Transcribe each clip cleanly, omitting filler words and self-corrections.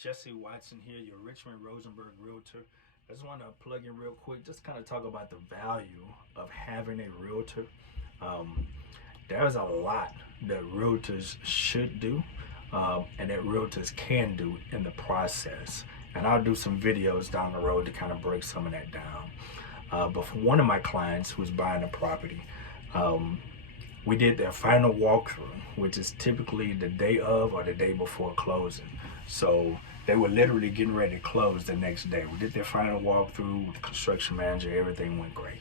Jesse Watson here, your Richmond Rosenberg Realtor. I just want to plug in real quick, just kind of talk about the value of having a realtor. There's a lot that realtors should do and that realtors can do in the process. And I'll do some videos down the road to kind of break some of that down. But for one of my clients who's buying a property, we did their final walkthrough, which is typically the day of or the day before closing. So they were literally getting ready to close the next day. We did their final walkthrough with the construction manager. Everything went great.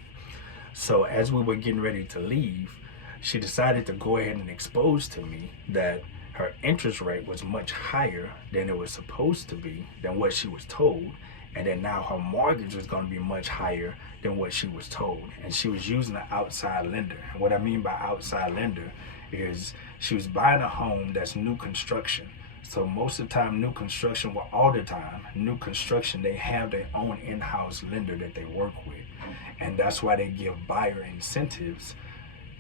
So as we were getting ready to leave, she decided to go ahead and expose to me that her interest rate was much higher than it was supposed to be, than what she was told, and that now her mortgage was going to be much higher than what she was told. And she was using an outside lender. And what I mean by outside lender is she was buying a home that's new construction. So most of the time, new construction, well, all the time, new construction, they have their own in-house lender that they work with. And that's why they give buyer incentives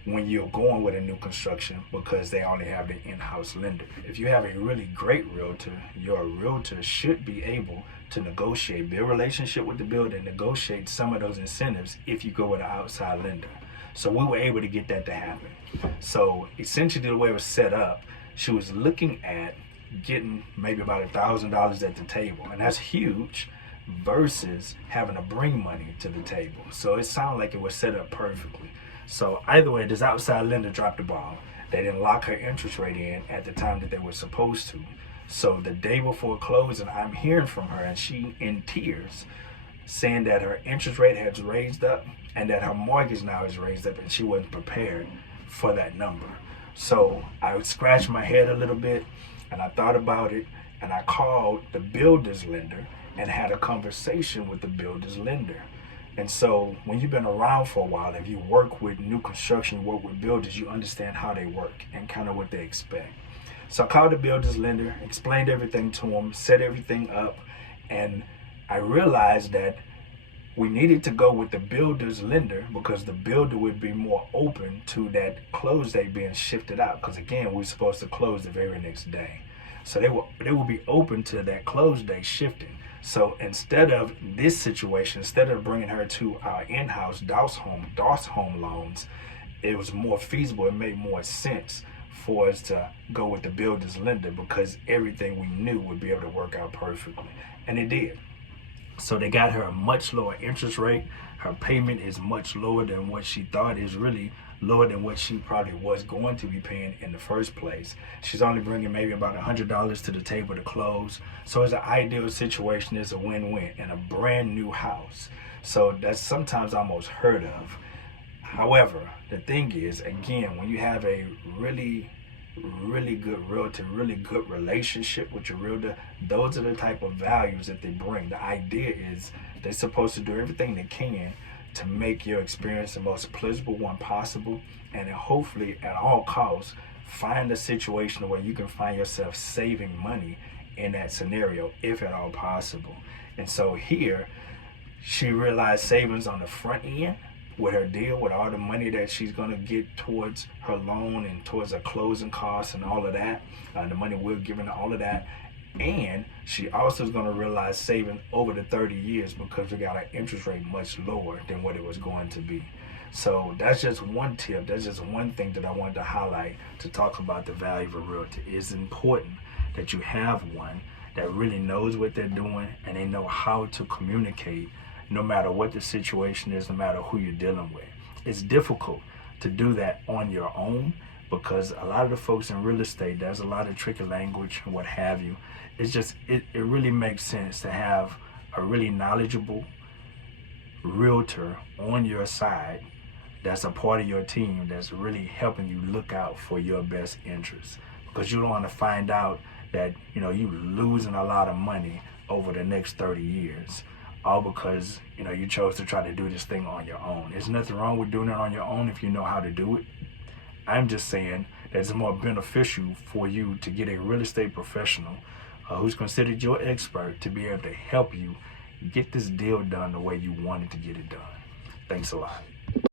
when you're going with a new construction, because they only have the in-house lender. If you have a really great realtor, your realtor should be able to negotiate, build a relationship with the builder, negotiate some of those incentives if you go with an outside lender. So we were able to get that to happen. So essentially the way it was set up, she was looking at getting maybe about $1,000 at the table, and that's huge, versus having to bring money to the table. So it sounded like it was set up perfectly. So either way, this outside lender dropped the ball. They didn't lock her interest rate in at the time that they were supposed to. So the day before closing, I'm hearing from her, and she in tears, saying that her interest rate has raised up and that her mortgage now is raised up, and she wasn't prepared for that number. So I scratched my head a little bit, and I thought about it, and I called the builder's lender and had a conversation with the builder's lender. And so when you've been around for a while, if you work with new construction, you work with builders, you understand how they work and kind of what they expect. So I called the builder's lender, explained everything to him, set everything up, and I realized that we needed to go with the builder's lender because the builder would be more open to that close date being shifted out. Because again, we're supposed to close the very next day. So they will be open to that close date shifting. So instead of this situation, instead of bringing her to our in-house DOS home loans, it was more feasible. It made more sense for us to go with the builder's lender because everything we knew would be able to work out perfectly. And it did. So they got her a much lower interest rate. Her payment is much lower than what she thought, is really lower than what she probably was going to be paying in the first place. She's only bringing maybe about $100 to the table to close. So it's an ideal situation. It's a win-win in a brand new house. So that's sometimes almost heard of. However, the thing is, again, when you have a really good realtor, really good relationship with your realtor, those are the type of values that they bring. The idea is they're supposed to do everything they can to make your experience the most pleasurable one possible, and then hopefully at all costs find a situation where you can find yourself saving money in that scenario, if at all possible. And so here she realized savings on the front end with her deal, with all the money that she's going to get towards her loan and towards her closing costs and all of that, the money we're giving her, all of that. And she also is going to realize saving over the 30 years because we got our interest rate much lower than what it was going to be. So that's just one tip. That's just one thing that I wanted to highlight to talk about the value of a realtor. It's important that you have one that really knows what they're doing and they know how to communicate no matter what the situation is, no matter who you're dealing with. It's difficult to do that on your own because a lot of the folks in real estate, there's a lot of tricky language and what have you. It's just, it really makes sense to have a really knowledgeable realtor on your side that's a part of your team that's really helping you look out for your best interests, because you don't want to find out that you're losing a lot of money over the next 30 years. All because you chose to try to do this thing on your own. There's nothing wrong with doing it on your own if you know how to do it. I'm just saying that it's more beneficial for you to get a real estate professional who's considered your expert to be able to help you get this deal done the way you wanted to get it done. Thanks a lot.